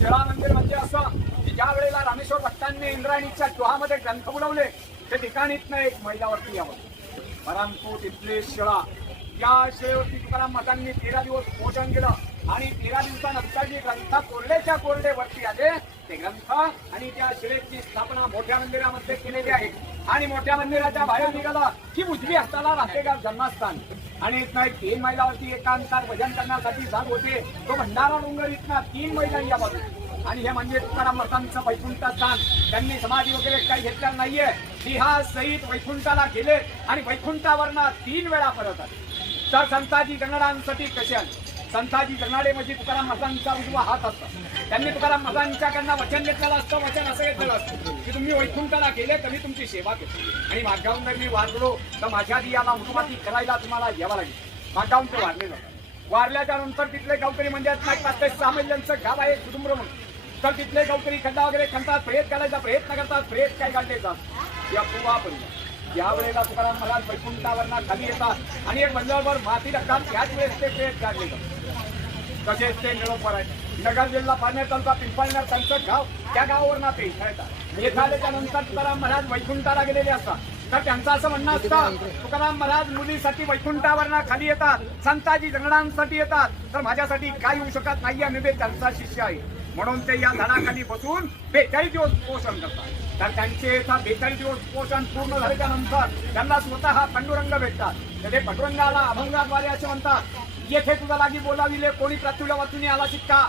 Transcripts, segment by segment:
शिळा मंदिर म्हणजे असं की ज्या वेळेला रामेश्वर भट्टांनी इंद्रायणीच्या चोहामध्ये ग्रंथ बुडवले त्या ठिकाणीतनं एक मैलावरती यावं, परंतु तिथले शिळा, या शिळेवरती तुकाराम महाराजांनी 13 दिवस पोषण केलं आणि 13 दिवसानंतर जे ग्रंथ कोरडेच्या कोरडे वरती आले ते ग्रंथ आणि त्या शिळेची स्थापना मोठ्या मंदिरामध्ये केलेली आहे. आणि मोठ्या मंदिराच्या बाहेर निघाला की उजवी हाताला राहतेगाव जन्मस्थान आणि इथनं 3 मैलावरती एकांतात भजन करण्यासाठी जात होते. तो भंडारा डोंगर इथनं 3 मैला या बाजू आणि हे म्हणजे तुकाराम महाराजांचं वैकुंठ स्थान. त्यांनी समाधी वगैरे काही घेतलेलं नाहीये. सिंहा सहित वैकुंठाला गेले आणि वैकुंठावरनं 3 वेळा परत आले. तर संताजी जगणाऱ्यांसाठी कसे आले? संताजी जगणारे म्हणजे तुकाराम महाराजांचा उजवा हात असतो. त्यांनी तुकाराम महाराजांच्याकडनं वचन घेतलेलं असतं. वचन असं घेतलेलं असतं की तुम्ही वैकुंठाला गेले तरी तुमची सेवा केली आणि माझ्याहून जर मी वारलो तर माझ्या दियाला उत्पत्ती करायला तुम्हाला यावं लागेल. माझ्याहून ते वारले जातात. वारल्याच्या नंतर तिथले गावकरी म्हणजे 5-6 महिलांचं गाव आहे कुटुंब म्हणून. तर तिथले गावकरी खड्डा वगैरे खणतात, प्रेत काढायचा प्रयत्न करतात. प्रेत काय काढले जातात या कुवापर्यंत. या वेळेला तुकाराम महाराज वैकुंठावरनं खाली येतात आणि एक मंदिरावर माती टाकतात. त्याच वेळेस ते प्रेत काढले जातात. तसेच ते निरोपर आहे. नगर जिल्हा पाण्याचा पिंपळनेर त्यांचं गाव, त्या गावावर ते खेळतात. येथे आल्याच्या नंतर तुकाराम महाराज वैकुंठाला गेलेले असतात. तर त्यांचं असं म्हणणं असतं तुकाराम महाराज मुलीसाठी वैकुंठावरनं खाली येतात, संताजी जगणांसाठी येतात, तर माझ्यासाठी काय येऊ शकत नाहीये. मी त्यांचा शिष्य आहे म्हणून ते या झाडाखाली बसून 42 दिवस पोषण करतात. तर त्यांचे 42 दिवस पोषण पूर्ण झाल्याच्या नंतर त्यांना स्वतः पांडुरंग भेटतात. तर ते पांडुरंगाला अभंगाद्वारे असे म्हणतात, येथे तुझा लागी बोलाविले कोणी प्रत्युला वाचून आला शिक्का,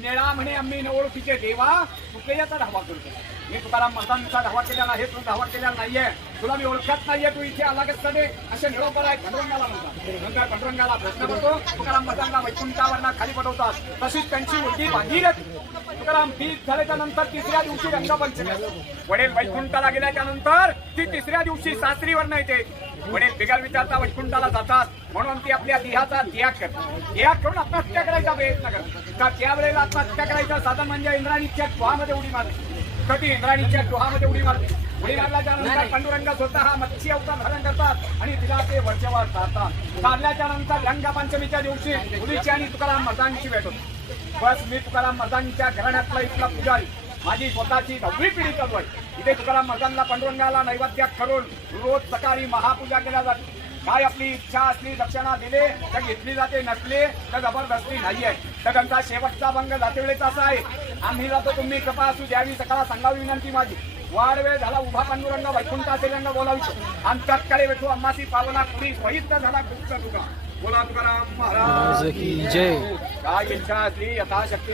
नेळा म्हणे आम्ही न ओळखीचे देवा कुठे याचा धावा करतो. मी तुकाराम महाराजांचा धावा केलेला आहे, तू धावा केलेला नाहीये, तुला मी ओळखत नाहीये, तू इथे आला कसं दे असे निरोपर आहे. पांडुरंगाला म्हणतात. नंतर पांडुरंगाला प्रश्न करतो. तुकाराम महाराजांना वैकुंठावरनं खाली पडवतात. तशीच त्यांची मूर्ती भागीरथ तुकाराम ठीक झाल्याच्या नंतर 3ऱ्या दिवशी रंगपंचमी. वडील वैकुंठाला गेल्याच्या नंतर ती 3ऱ्या दिवशी सासरीवरनं येते. वडील बिगर विचारता वैकुंठाला जातात म्हणून ती आपल्या देहाचा त्याग करतात. त्याग करून आत्महत्या करायचा प्रयत्न करतात. त्यावेळेला आत्महत्या करायचं साधन म्हणजे इंद्राणीच्या चोहामध्ये उडी मारते. तर ती इंद्राणीच्या चोहामध्ये उडी मारते. उडी मारल्याच्या नंतर पांडुरंग स्वतः मत्स्य अवतार धारण करतात आणि तिला ते वरचेवर चालतात. चालल्याच्या नंतर रंगपंचमीच्या दिवशी मुलीची आणि तुकाराम महाराजांची भेट होती. बस मी तुकाराम महाराजांच्या घराण्यातला इथला पुजारी, माझी स्वतःची 9वी पिढी चालू आहे. इथे तुकाराम महाराजांना पांडुरंगाला नैवेद्य करून रोज सकाळी महापूजा केल्या जाते. काय आपली इच्छा असली दक्षिणा दिले तर घेतली जाते, नसले तर जबरदस्ती नाहीये. तर त्यांचा शेवटचा भंग जाते वेळेस असा आहे, आम्ही जातो तुम्ही कृपा असू द्यावी सकाळ सांगावी विनंती माझी. वाढ वेळ झाला उभा पांडुरंग वैकुंठा रंग बोलावितो आणि तत्काळी भेटू अम्मासी पावना पुरी वैद्य झाला गुप्त तुका. बोला तुकाराम महाराज की जय. काय इच्छा असली यथाशक्ती